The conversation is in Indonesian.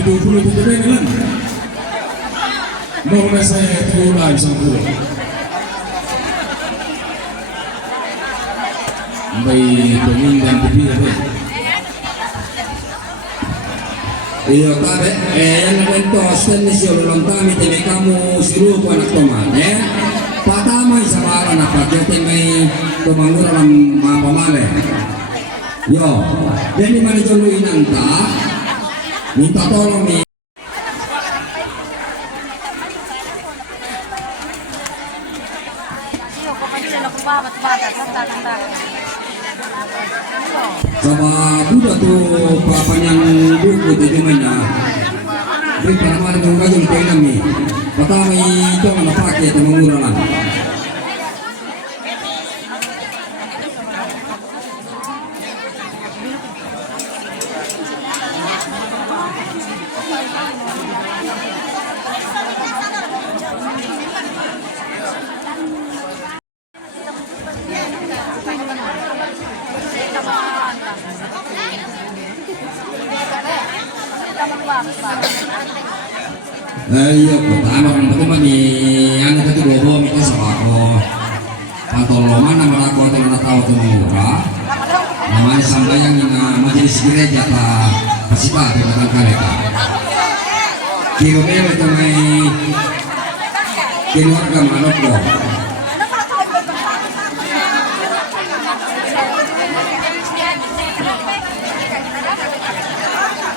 70 itu kan mau saya tulang sempurna bayi pemindahan bibir iya tabe yang ngebentos tenis yo lontami teme kamu siru anak teman ya patamai sama anak pakai teme kemanguran pamale yo dan di mana jolu inanta minta tolong nih sama budak tuh papanya buku di mana beri para yang gajah pengen nih pertama itu mana pakai temenguralan iya pertama kan di yang itu bobo itu sama aku atau loma nama aku atau tahu tuh murah namanya sampai yang majelis gereja tak kasih tak tentang kalian kilo itu mai keluarga manok loh